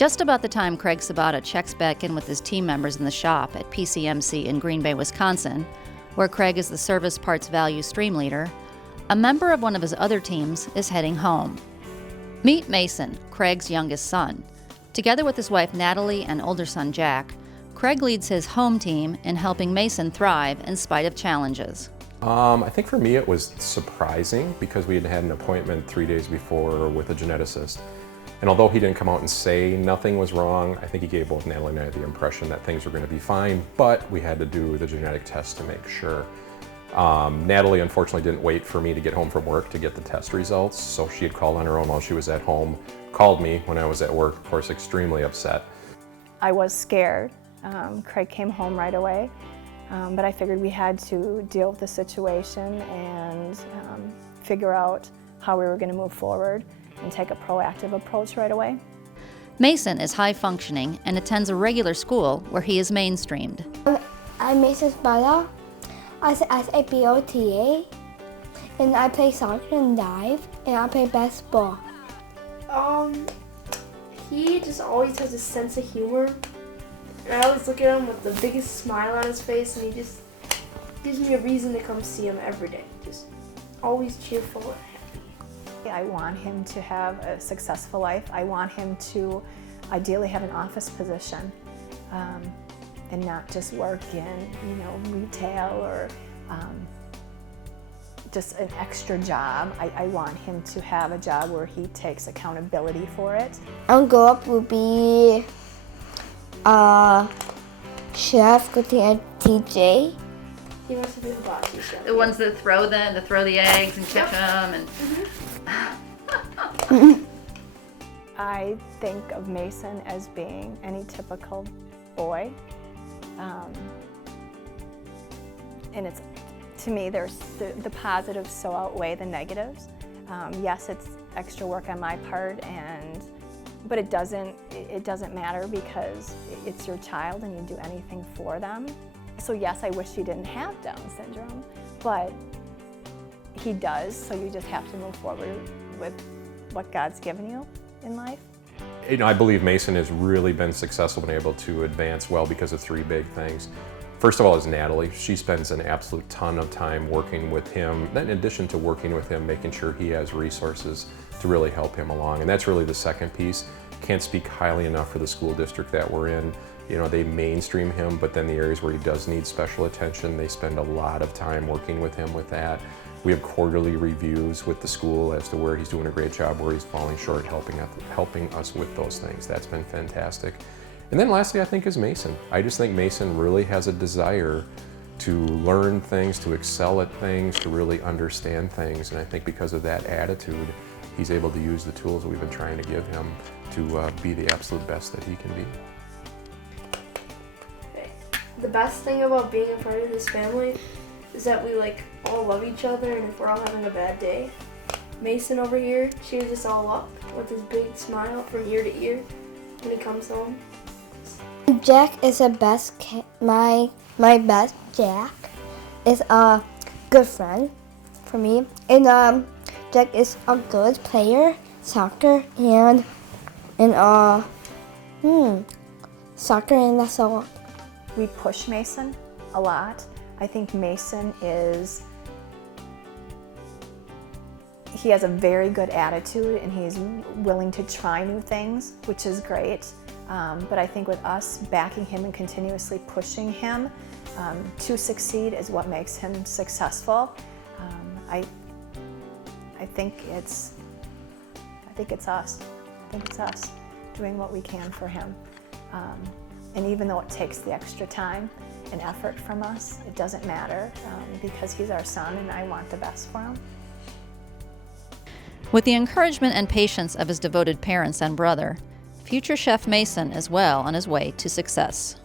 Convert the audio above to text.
Just about the time Craig Sabata checks back in with his team members in the shop at PCMC in Green Bay, Wisconsin, where Craig is the service parts value stream leader, a member of one of his other teams is heading home. Meet Mason, Craig's youngest son. Together with his wife Natalie and older son Jack, Craig leads his home team in helping Mason thrive in spite of challenges. I think for me it was surprising because we had had an appointment 3 days before with a geneticist. And although he didn't come out and say nothing was wrong, I think he gave both Natalie and I the impression that things were going to be fine, but we had to do the genetic test to make sure. Natalie unfortunately didn't wait for me to get home from work to get the test results, so she had called on her own while she was at home, called me when I was at work, of course extremely upset. I was scared. Craig came home right away, but I figured we had to deal with the situation and figure out how we were going to move forward and take a proactive approach right away. Mason is high functioning and attends a regular school where he is mainstreamed. I'm Mason Sabata. I say BOTA, and I play soccer and dive, and I play basketball. He just always has a sense of humor. And I always look at him with the biggest smile on his face, and he just gives me a reason to come see him every day. Just always cheerful and happy. I want him to have a successful life. I want him to ideally have an office position and not just work in, retail or just an extra job. I want him to have a job where he takes accountability for it. I'll grow up will be a chef cooking at TJ. He wants to be a hibachi chef. The ones that throw the eggs and catch them and. I think of Mason as being any typical boy, and it's, to me, there's the positives so outweigh the negatives. Yes, it's extra work on my part, but it doesn't matter because it's your child and you do anything for them. So yes, I wish he didn't have Down syndrome, but he does, so you just have to move forward with what God's given you in life. I believe Mason has really been successful, been able to advance well because of three big things. First of all is Natalie. She spends an absolute ton of time working with him. Then in addition to working with him, making sure he has resources to really help him along. And that's really the second piece. Can't speak highly enough for the school district that we're in. They mainstream him, but then the areas where he does need special attention, they spend a lot of time working with him with that. We have quarterly reviews with the school as to where he's doing a great job, where he's falling short, helping us with those things. That's been fantastic. And then lastly, I think, is Mason. I just think Mason really has a desire to learn things, to excel at things, to really understand things. And I think because of that attitude, he's able to use the tools that we've been trying to give him to be the absolute best that he can be. The best thing about being a part of this family is that we all love each other, and if we're all having a bad day, Mason over here cheers us all up with his big smile from ear to ear when he comes home. Jack is the best. My best Jack is a good friend for me, and Jack is a good player, soccer and soccer, and that's all. We push Mason a lot. I think Mason he has a very good attitude, and he's willing to try new things, which is great. But I think with us backing him and continuously pushing him to succeed is what makes him successful. I think it's us. I think it's us doing what we can for him. And even though it takes the extra time and effort from us, it doesn't matter because he's our son and I want the best for him. With the encouragement and patience of his devoted parents and brother, future chef Mason is well on his way to success.